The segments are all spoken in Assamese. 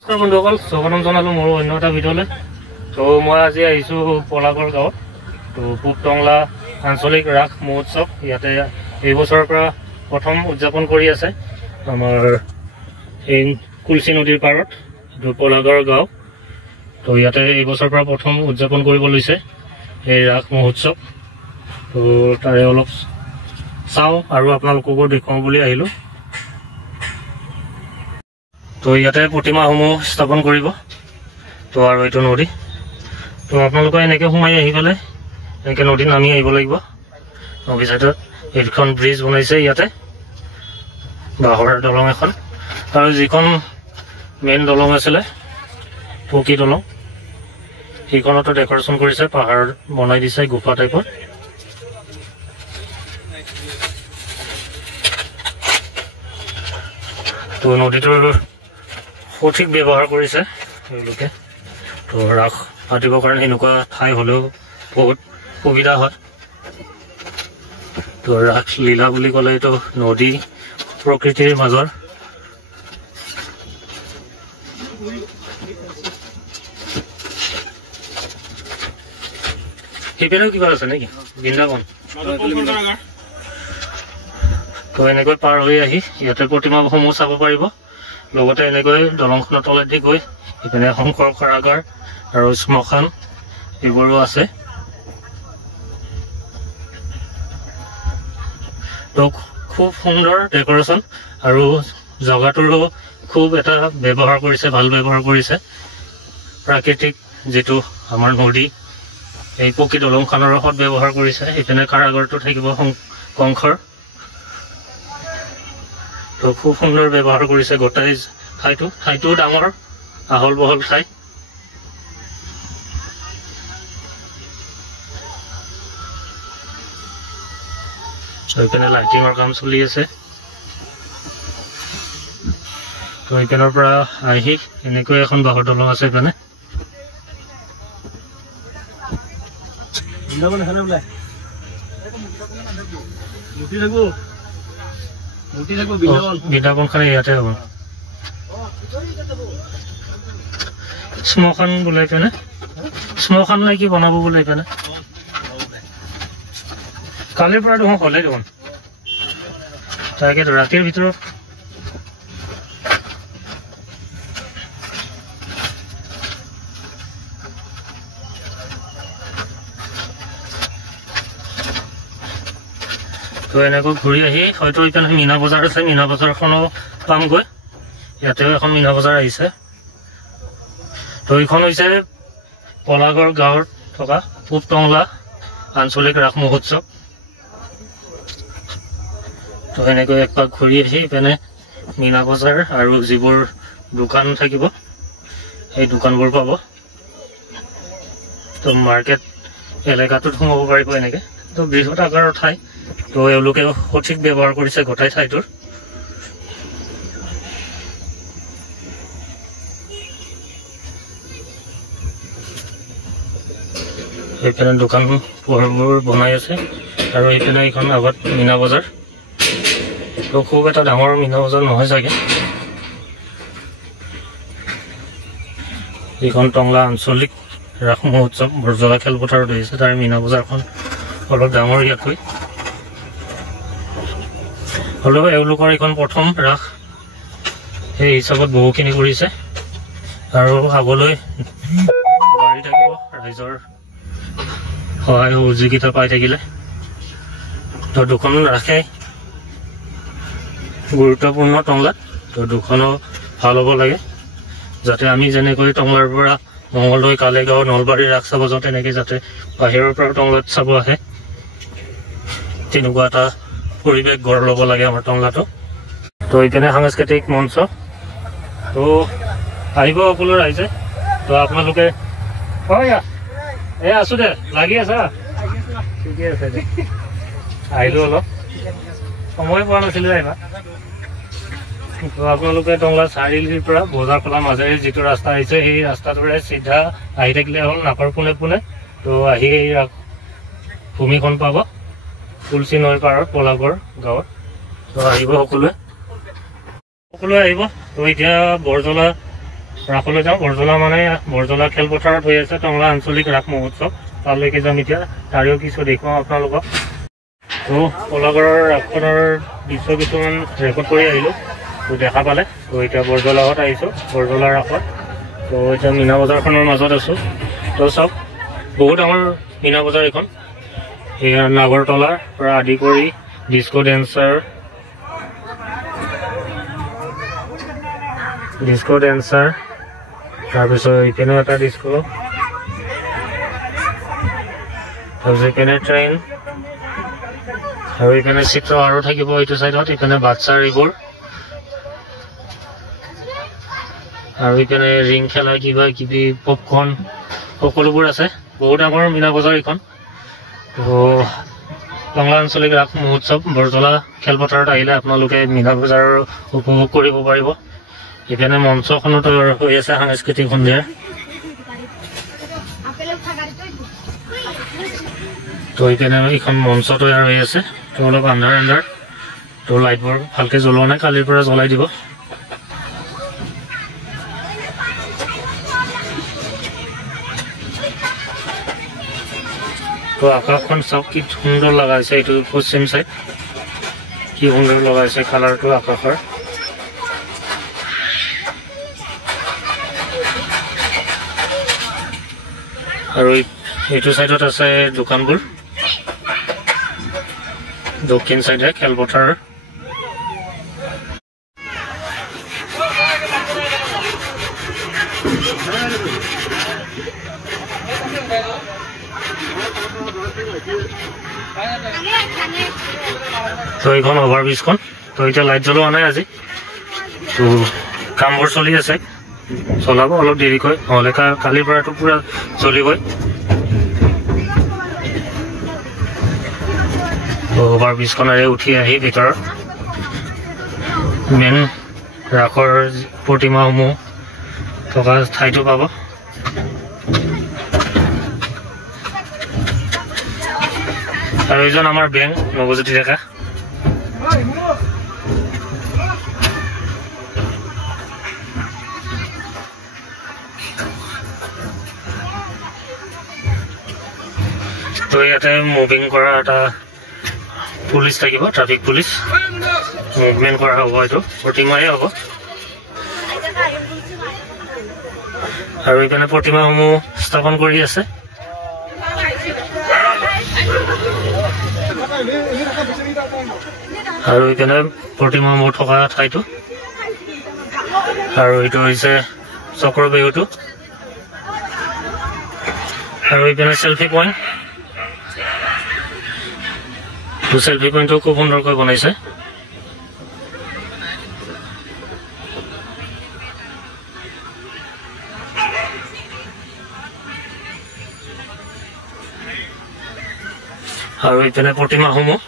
নমস্কাৰ বন্ধুসকল, স্বাগতম জনালোঁ মোৰ অন্য এটা ভিডিঅ'লৈ। তো মই আজি আহিছোঁ পলাগড় গাঁৱত। তো পূব টংলা আঞ্চলিক ৰাস মহোৎসৱ ইয়াতে এই বছৰৰ পৰা প্ৰথম উদযাপন কৰি আছে আমাৰ এই কুলচী নদীৰ পাৰত পলাগড় গাঁও। তো ইয়াতে এই বছৰৰ পৰা প্ৰথম উদযাপন কৰিব লৈছে এই ৰাস মহোৎসৱ। তো তাৰে অলপ চাওঁ আৰু আপোনালোককো দেখুৱাওঁ বুলি আহিলোঁ। তো ইয়াতে প্ৰতিমাসমূহ স্থাপন কৰিব। তো আৰু এইটো নদী। তো আপোনালোকে এনেকৈ সোমাই আহি পেলাই এনেকৈ নদীত নামি আহিব লাগিব। নদী চাইডত এইখন ব্ৰিজ বনাইছে ইয়াতে, বাঁহৰ দলং এখন, আৰু যিখন মেইন দলং আছিলে পকী দলং সেইখনতো ডেকৰেশ্যন কৰিছে, পাহাৰ বনাই দিছে গুফা টাইপত। তো নদীটোৰ সঠিক ব্যৱহাৰ কৰিছে তেওঁলোকে। তো ৰাস পাতিবৰ কাৰণে এনেকুৱা ঠাই হ'লেও বহুত সুবিধা হয়। তো ৰাস লীলা বুলি ক'লে এইটো নদী প্ৰকৃতিৰ মাজৰ। সেইপিনেও কিবা আছে নেকি? বৃন্দাবন। তো এনেকৈ পাৰ হৈ আহি ইয়াতে প্ৰতিমাসমূহ চাব পাৰিব। লগতে এনেকৈ দলংখনৰ তলেদি গৈ ইপিনে শংকৰ কাৰাগাৰ আৰু শ্মশান এইবোৰো আছে। তো খুব সুন্দৰ ডেকৰেশ্যন আৰু জগাটোৰো খুব এটা ব্যৱহাৰ কৰিছে, ভাল ব্যৱহাৰ কৰিছে। প্ৰাকৃতিক যিটো আমাৰ নদী এই পকী দলংখনৰ সৎ ব্যৱহাৰ কৰিছে। সেইপিনে কাৰাগাৰটো থাকিব কংসৰ। তো খুব সুন্দৰ ব্যৱহাৰ কৰিছে গোটেই ঠাইটো ডাঙৰ আহল বহল ঠাই। এইপিনে লাইটিঙৰ কাম চলি আছে। তো এইপিনৰ পৰা আহি এনেকৈ এখন বাঁহৰ দলং আছে এইপিনে। বৃন্দাবনখন ইয়াতে হ'ব। শ্মশান বোলে পিনে, শ্মশান নে কি বনাব বোলে পিনে। কালিৰ পৰা দেখোন হ'লেই দেখোন। তাকেতো ৰাতিৰ ভিতৰত তো এনেকৈ ঘূৰি আহি হয়তো এইপিনে মীনা বজাৰ আছে, মীনা বজাৰখনো পামগৈ। ইয়াতেও এখন মীনা বজাৰ আহিছে। তো এইখন হৈছে পলাগড় গাঁৱত থকা পূব টংলা আঞ্চলিক ৰাস মহোৎসৱ। তো এনেকৈ একপাক ঘূৰি আহি ইপিনে মীনা বজাৰ আৰু যিবোৰ দোকান থাকিব সেই দোকানবোৰ পাব। তো মাৰ্কেট এলেকাটোত সোমাব পাৰিব এনেকৈ। তো বৃহৎ আকাৰৰ ঠাই। তো এওঁলোকে সঠিক ব্যৱহাৰ কৰিছে গোটেই ঠাইটোৰ। এইপিনে দোকান পোহাৰবোৰ বনাই আছে আৰু এইপিনে এইখন আগত মীনা বজাৰ। তো খুব এটা ডাঙৰ মীনা বজাৰ নহয় চাগে। এইখন টংলা আঞ্চলিক ৰাস মহোৎসৱ বৰজলা খেলপথাৰত হৈছে, তাৰ মীনা বজাৰখন অলপ ডাঙৰ ইয়াতকৈ। হ'লেও এওঁলোকৰ এইখন প্ৰথম ৰাস, সেই হিচাপত বহুখিনি কৰিছে আৰু আগলৈ বাঢ়ি থাকিব ৰাইজৰ সহায় সহযোগিতা পাই থাকিলে। তো দুখন ৰাসে গুৰুত্বপূৰ্ণ টংলাত। তো দুখনো ভাল হ'ব লাগে, যাতে আমি যেনেকৈ টংলাৰ পৰা মঙলদৈ, কালেগাঁও, নলবাৰীৰ ৰাস চাব যাওঁ তেনেকৈ যাতে বাহিৰৰ পৰা টংলাত চাব আহে, তেনেকুৱা এটা পৰিৱেশ গঢ় ল'ব লাগে আমাৰ টংলাটো। তো এইপিনে সাংস্কৃতিক মঞ্চ। তো আহিব সকলো ৰাইজে। তো আপোনালোকে আছো দে, লাগি আছা? ঠিকে আছে দে। আহিলোঁ, অলপ সময় পোৱা নাছিলোঁ আহিবা। তো আপোনালোকে টংলা চাৰিআলিৰ পৰা বজাৰ খোলা মাজেৰে যিটো ৰাস্তা আহিছে সেই ৰাস্তাটোৰে চিধা আহি থাকিলে হ'ল নাকৰ পোনে পোনে। তো আহি এই ভূমিখন পাব কুলচী নৈৰ পাৰত পলাগড় গাঁৱত। তো আহিব সকলোৱে আহিব। তো এতিয়া বৰজলা ৰাসলৈ যাওঁ। বৰজলা মানে বৰজলা খেলপথাৰত হৈ আছে টংলা আঞ্চলিক ৰাস মহোৎসৱ, তালৈকে যাম এতিয়া। তাৰেও কিছু দেখুৱাওঁ আপোনালোকক। তো কলাগড়ৰ ৰাসখনৰ দৃশ্য কিছুমান ৰেকৰ্ড কৰি আহিলোঁ, তো দেখা পালে। তো এতিয়া বৰজলাত আহিছোঁ, বৰজলা ৰাসত। তো এতিয়া মীনা বজাৰখনৰ মাজত আছোঁ। তো চাওক, বহুত ডাঙৰ মীনা বজাৰ এইখন। এয়া নাগৰতলাৰ পৰা আদি কৰি ডিস্কো ডেন্সাৰ, তাৰপিছত ইপিনে এটা ডিস্কো, তাৰপিছত ইপিনে ট্ৰেইন, আৰু ইপিনে চিত্ৰ আৰু থাকিব এইটো চাইডত। ইপিনে বাচ্চাৰ এইবোৰ, আৰু ইপিনে ৰিং খেলা কিবা কিবি পপকৰ্ণ সকলোবোৰ আছে। বহুত ডাঙৰ মীনা বজাৰ এইখন। তো টংলা আঞ্চলিক ৰাস মহোৎসৱ বৰজলা খেলপথাৰত আহিলে আপোনালোকে মীনা বজাৰৰ উপভোগ কৰিব পাৰিব। ইপিনে মঞ্চখনো তৈয়াৰ হৈ আছে সাংস্কৃতিক সন্ধিয়াৰ। তো ইপিনে এইখন মঞ্চ তৈয়াৰ হৈ আছে। তো অলপ আন্ধাৰ। তো লাইটবোৰ ভালকৈ জ্বলোৱা নাই, কালিৰ পৰা জ্বলাই দিব। তো আকাশখন চাওক কি সুন্দৰ লগাইছে, এইটো পশ্চিম চাইড কি সুন্দৰ লগাইছে কালাৰটো আকাশৰ। আৰু এইটো চাইডত আছে দোকানবোৰ, দক্ষিণ চাইডে খেলপথাৰ। তো এইখন অভাৰব্ৰিজখন। তো এতিয়া লাইট জ্বলোৱা নাই আজি, তো কামবোৰ চলি আছে, চলাব অলপ দেৰিকৈ, নহ'লে কালিৰ পৰাটো পুৰা চলিবই। তো অভাৰব্ৰিজখনেৰে উঠি আহি ভিতৰত মেইন ৰাসৰ প্ৰতিমাসমূহ থকা ঠাইটো পাব। আৰু এইজন আমাৰ বেংক নৱজ্যোতি ডেকা। তো ইয়াতে মুভিং কৰা এটা পুলিচ থাকিব, ট্ৰাফিক পুলিচ মুভমেণ্ট কৰা হ'ব। এইটো প্ৰতিমাহে হ'ব। আৰু এইপিনে প্ৰতিমাসমূহ স্থাপন কৰি আছে। আৰু এইপিনে প্ৰতিমাসমূহ থকা ঠাইটো, আৰু এইটো হৈছে চক্ৰবেহুটো। আৰু এইপিনে চেল্ফি পইণ্ট, চেল্ফি পইণ্টটো খুব সুন্দৰকৈ বনাইছে। আৰু এইপিনে প্ৰতিমাসমূহ,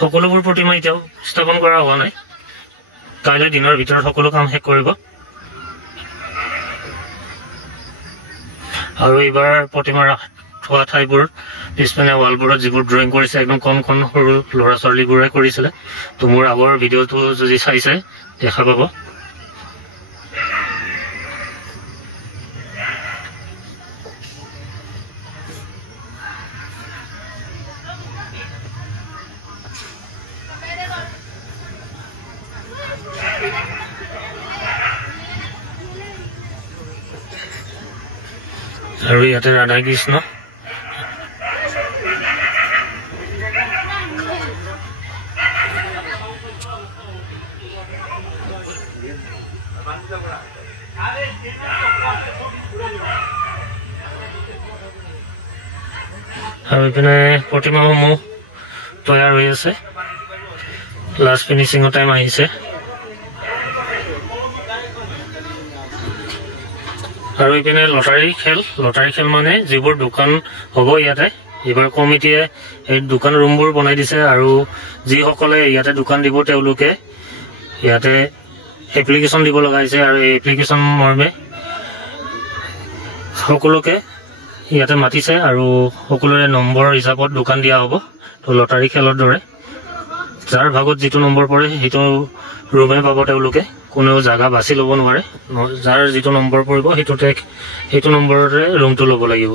সকলোবোৰ প্ৰতিমা এতিয়াও স্থাপন কৰা হোৱা নাই। কাইলৈ দিনৰ ভিতৰত সকলো কাম শেষ কৰিব। আৰু এইবাৰ প্ৰতিমা থোৱা ঠাইবোৰ পিছপিনে ৱালবোৰত যিবোৰ ড্ৰয়িং কৰিছে, একদম কণ সৰু ল'ৰা ছোৱালীবোৰে কৰিছিলে। তো মোৰ আগৰ ভিডিঅ'টো যদি চাইছে দেখা পাব। আৰু ইয়াতে ৰাধা কৃষ্ণ, আৰু এইপিনে প্ৰতিমাসমূহ তৈয়াৰ হৈ আছে, লাষ্ট ফিনিচিঙৰ টাইম আহিছে। আৰু এইপিনে লটাৰী খেল মানে যিবোৰ দোকান হ'ব ইয়াতে, এইবাৰ কমিটিয়ে এই দোকান ৰুমবোৰ বনাই দিছে। আৰু যিসকলে ইয়াতে দোকান দিব তেওঁলোকে ইয়াতে এপ্লিকেশ্যন দিব লগা হৈছে। আৰু এই এপ্লিকেশ্যন মৰ্মে সকলোকে ইয়াতে মাতিছে, আৰু সকলোৰে নম্বৰ হিচাপত দোকান দিয়া হ'ব। তো লটাৰী খেলৰ দৰে যাৰ ভাগত যিটো নম্বৰ পৰে সেইটো ৰুমে পাব তেওঁলোকে। কোনেও জাগা বাছি ল'ব নোৱাৰে যাৰ যিটো নম্বৰ পৰিব সেইটো নম্বৰতে ৰুমটো ল'ব লাগিব